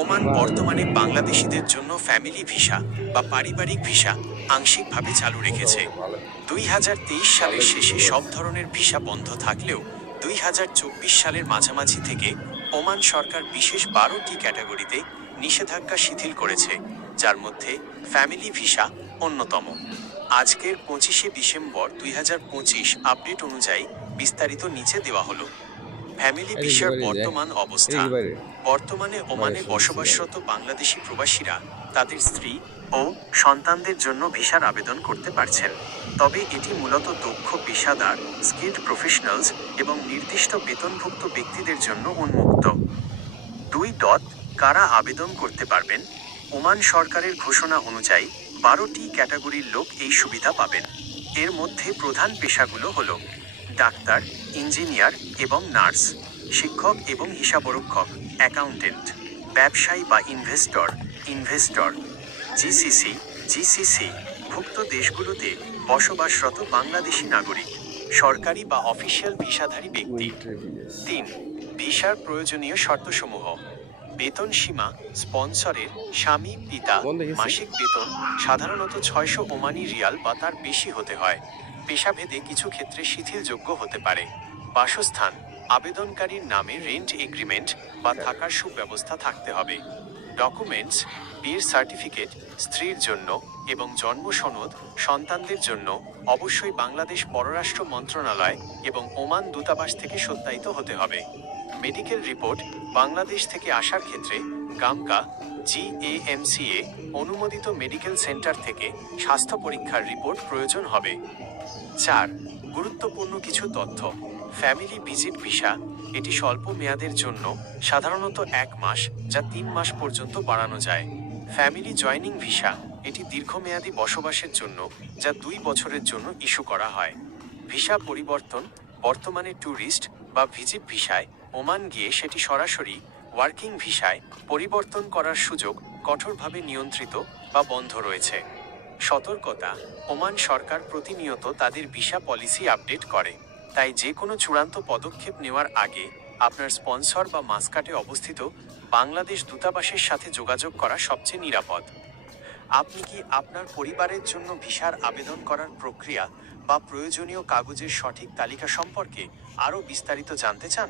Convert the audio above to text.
Oman বর্তমানে বাংলাদেশিদের জন্য ফ্যামিলি ভিসা বা পারিবারিক ভিসা আংশিকভাবে চালু রেখেছে। 2023 সালের শেষে সব ধরনের ভিসা বন্ধ থাকলেও 2024 সালের মাঝামাঝি থেকে ওমান সরকার বিশেষ 12টি ক্যাটাগরিতে নিষেধাজ্ঞা শিথিল করেছে, যার মধ্যে ফ্যামিলি ভিসা অন্যতম। আজকের 25শে ডিসেম্বর 2025 আপডেট অনুযায়ী বিস্তারিত নিচে দেওয়া হলো। ফ্যামিলি ভিসার বর্তমান অবস্থা। বর্তমানে ওমানে বসবাসরত বাংলাদেশি প্রবাসীরা তাদের স্ত্রী ও সন্তানদের জন্য ভিসার আবেদন করতে পারছেন, তবে এটি মূলত দক্ষ পেশাদার, স্কিলড প্রফেশনালস এবং নির্দিষ্ট বেতনভুক্ত ব্যক্তিদের জন্য উন্মুক্ত। 2. কারা আবেদন করতে পারবেন? ওমান সরকারের ঘোষণা অনুযায়ী 12টি ক্যাটাগরির লোক এই সুবিধা পাবেন। এর মধ্যে প্রধান পেশাগুলো হল ডাক্তার, ইঞ্জিনিয়ার এবং নার্স, শিক্ষক এবং হিসাবরক্ষক, অ্যাকাউন্টেন্ট, ব্যবসায়ী বা ইনভেস্টর, জিসিসি ভুক্ত দেশগুলোতে বসবাসরত বাংলাদেশি নাগরিক, সরকারি বা অফিসিয়াল ভিসাধারী ব্যক্তি। 3. ভিসার প্রয়োজনীয় শর্তসমূহ। বেতন সীমা। স্পন্সরের স্বামী পিতা মাসিক বেতন সাধারণত 600 ওমানি রিয়াল বা তার বেশি হতে হয়। পেশাভেদে কিছু ক্ষেত্রে শিথিলযোগ্য হতে পারে। বাসস্থান। আবেদনকারীর নামে রেন্ট এগ্রিমেন্ট বা থাকার সুব্যবস্থা থাকতে হবে। ডকুমেন্টস। বিয়ের সার্টিফিকেট স্ত্রীর জন্য এবং জন্ম সনদ সন্তানদের জন্য অবশ্যই বাংলাদেশ পররাষ্ট্র মন্ত্রণালয় এবং ওমান দূতাবাস থেকে সত্যায়িত হতে হবে। Medical report. বাংলাদেশ থেকে আসার ক্ষেত্রে গামকা GAMCA অনুমোদিত মেডিকেল সেন্টার থেকে স্বাস্থ্য পরীক্ষার রিপোর্ট প্রয়োজন হবে। 4. গুরুত্বপূর্ণ কিছু তথ্য। Family visit visa. এটি স্বল্প মেয়াদের জন্য, সাধারণত 1 মাস, যা 3 মাস পর্যন্ত বাড়ানো যায়। Family joining visa. এটি দীর্ঘমেয়াদী বসবাসের জন্য, যা 2 বছরের জন্য ইস্যু করা হয়। ভিসা পরিবর্তন। বর্তমানে ট্যুরিস্ট বা ভিজিট ভিসায় ওমান গিয়ে সেটি সরাসরি ওয়ার্কিং ভিসায় পরিবর্তন করার সুযোগ কঠোরভাবে নিয়ন্ত্রিত বা বন্ধ রয়েছে। সতর্কতা। ওমান সরকার প্রতিনিয়ত তাদের ভিসা পলিসি আপডেট করে, তাই যে কোনো চূড়ান্ত পদক্ষেপ নেওয়ার আগে আপনার স্পন্সর বা মাস্কাটে অবস্থিত বাংলাদেশ দূতাবাসের সাথে যোগাযোগ করা সবচেয়ে নিরাপদ। আপনি কি আপনার পরিবারের জন্য ভিসার আবেদন করার প্রক্রিয়া বা প্রয়োজনীয় কাগজের সঠিক তালিকা সম্পর্কে আরও বিস্তারিত জানতে চান?